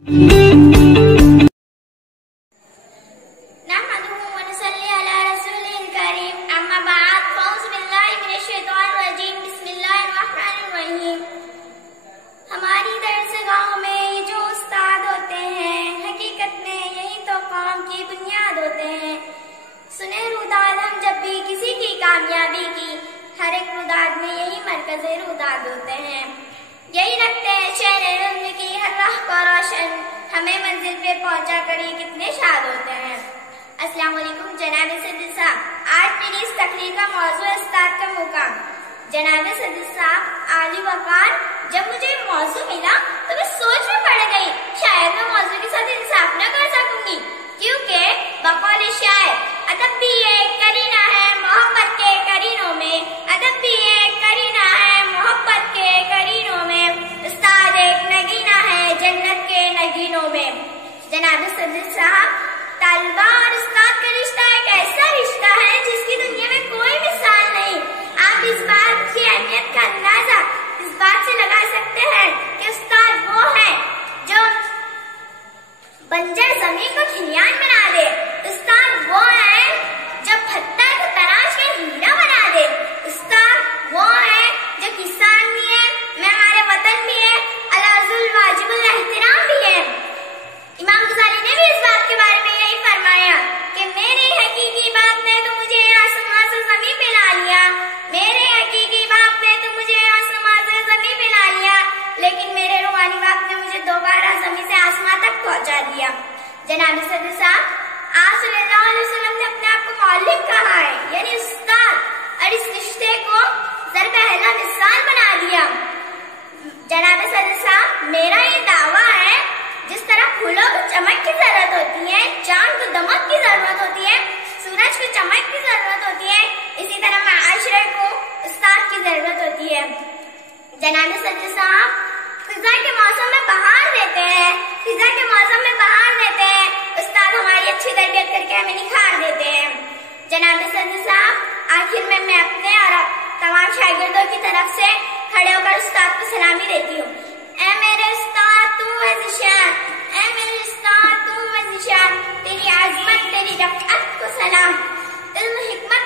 हमारी दरसगाहों में ये जो उस्ताद होते हैं, हकीकत में यही तो कौम की बुनियाद होते हैं। सुने रुदाद हम जब भी किसी की कामयाबी की, हर एक रुदाद में यही मरकज़े रुदाद होते हैं। यही रखते हैं शहर इल्म की हर राह को रोशन, हमें मंजिल पे पहुंचा कर ये कितने शाद होते हैं। अस्सलाम वालेकुम जनाब सदर साहब, आज मेरी इस तकरीर का मौजू है उस्ताद का मुकाम। जनाब सदर साहब आली वकार, जब मुझे मौजू मिला तो मैं सोच में पड़ गई, शायद मैं मौजू के साथ इंसाफ न कर सकूंगी, क्योंकि बकौल शायर अदब भी एक करीना है मोहब्बत के करीनों में, अदब भी एक करीना है मोहब्बत के करीनों में, उस्ताद एक नगीना है जन्नत के नगीनों में। जनाब सदर साहब, तलबा और उस्ताद का रिश्ता एक ऐसा रिश्ता है जिसकी दुनिया में कोई मिसाल नहीं। आप इस बात की अहमियत का अंदाजा इस बात से लगा सकते हैं कि उस्ताद वो है जो बंजर जमीन को खिलियान बना दे, उस्ताद वो है जो पत्थर को तराश के हीरा बना दे, उस्ताद वो है जो किसान भी है, मैं हमारे वतन भी है, अलाजुल वाजिबुल एहतराम भी है। इमाम गुज़ाली ने भी इस बात के बारे में यही फरमाया कि मेरे हकीकी बाप ने तो मुझे आसमां से जमीन पे ला लिया, मेरे हकीकी बाप ने तो मुझे आसमां से जमीन पे ला लिया, लेकिन मेरे रूहानी बाप ने मुझे दोबारा जमीन से आसमां तक पहुंचा दिया। जनाब सदर साहब, आप सल्लल्लाहु अलैहि वसल्लम ने अपने आप को मौलिम कहा है, यानी उस्ताद, और इस रिश्ते को ज़र पहला मिसाल बना दिया। जनाब सदर साहब, मेरा ये दावा है, जिस तरह फूलों को चमक की जरूरत होती है, चांद को दमक की जरूरत होती है, सूरज को चमक की जरूरत होती है, इसी तरह माशरे को उस्ताद की जरूरत होती है। जनाब सदर साहब, फिजा के मौसम में बहार देते हैं, फिजा के मौसम में बहार देते हैं, उस्ताद हमारी अच्छी तरबियत करके हमें निखार देते हैं। जनाब सदर साहब, आखिर में मैं अपने और तमाम शागिर्दों की तरफ से खड़े होकर उस्ताद को सलामी देती हूँ। ऐ मेरे उस्ताद तू है ज़िशान, ऐ मेरे उस्ताद तू है ज़िशान, तेरी आज़मत तेरी रफ़अत को सलाम, इल्म हिकमत